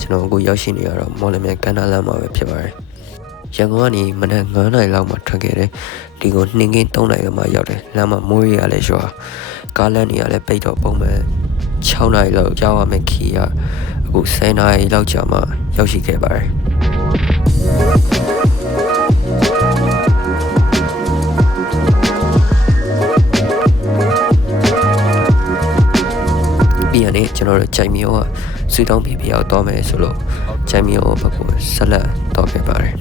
ကျွန်တော်အခုရောက်ရှိနေရတော့မော်လမြိုင်ကန္နာလမ်းမှာပဲဖြစ်ပါတယ်ရန်ကုန်ကနေမနက်9နာရီလောက်မှာထွက်ခဲ့တယ်ဒီကိုနှင်းကင်း3နာရီမှရောက်တယ်လမ်းမှာမိုးရလည်းရွာကားလမ်းတွေကလည်းပိတ်တော့ပုံမှန်6နာရီလောက်ရောက်ရမယ်ခီးရအခု10နာရီလောက်ကြာမှရောက်ရှိခဲ့ပါတယ်ပြီးရနေကျွန်တော်တို့ကြိုင်မျိုးကစူတောင်းပြပြအောင်တော့မယ်ဆိုလို့ကြိုင်မျိုးဘက်ကိုဆက်လက်တော့ခဲ့ပါတယ်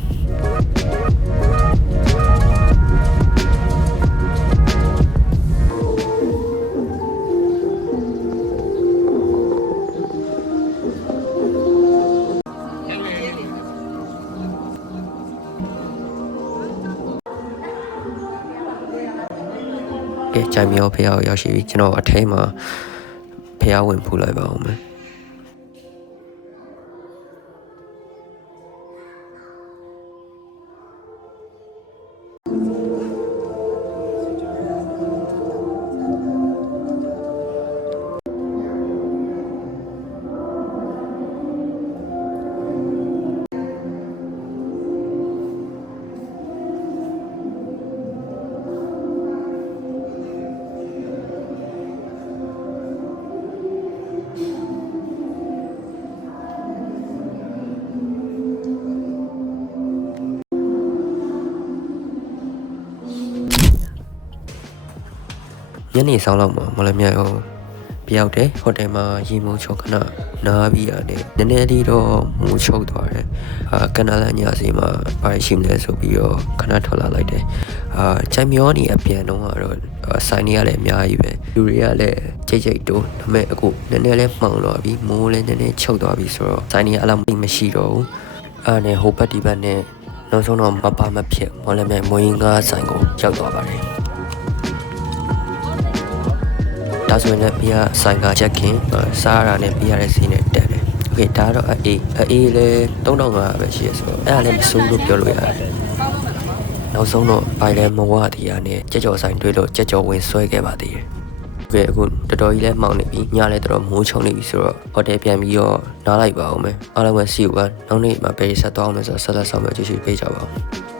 ကြိုင်မျိုးဖျားရောက်ရှိပြီကျွန်တော်အထဲမှာဖျားဝင်ဖူးလိုက်ပါဦးမယ်ညနေဆောင်လောက်မှာမလမြိုင်အောင်ပြောက်တယ်ဟိုတယ်မှာရေမိုးချုပ်ခဏနားပြီးရတယ်နည်းနည်းလေးတော့မူချုပ်သွားတယ်ကနလာညစီမှာဘာရှိမလဲဆိုပြီးတော့ခဏထွက်လာလိုက်တယ်ချိုင်မျောနေအပြန်တော့ဆိုင်တွေကလည်းအများကြီးပဲလူတွေကလည်းကြိတ်တိုးဒါပေမဲ့အခုနည်းနည်းလေးမှောင်တော့ပြီမိုးလည်းနည်းနည်းချုပ်သွားပြီဆိုတော့ဆိုင်တွေအလောက်မရှိတော့ဘူးနဲ့ဟိုဘက်ဒီဘက်နဲ့နောက်ဆုံးတော့မပါမဖြစ်မလမြိုင်မွေးငါးဆိုင်ကိုရောက်သွားပါတယ်ဒါဆိုရင်လည်းပြဆိုင်ကချက်ခင်စားရတာနဲ့ပြရတဲ့စီးနဲ့တက်တယ်။ Okay ဒါတော့အေးလည်း3500ပဲရှိရဆိုတော့အဲ့ဒါလည်းမစိုးလို့ပြောလို့ရတယ်။နောက်ဆုံးတော့ဘိုင်လည်းမဝတီးရနဲ့ကြက်ကြော်ဆိုင်တွေ့လို့ကြက်ကြော်ဝင်ဆွဲခဲ့ပါသေးတယ်။ Okay အခုတော်တော်ကြီးလည်းမှောင်နေပြီညလည်းတော်တော်မိုးချုံနေပြီဆိုတော့ဟိုတယ်ပြန်ပြီးတော့နားလိုက်ပါဦးမယ်။အားလုံးပဲစီးဦးပါနောက်နေ့မှာပဲဆက်သွားအောင်မယ်ဆိုတော့ဆက်လက်ဆောင်ရွက်ကြည့်ပေးကြပါဦး။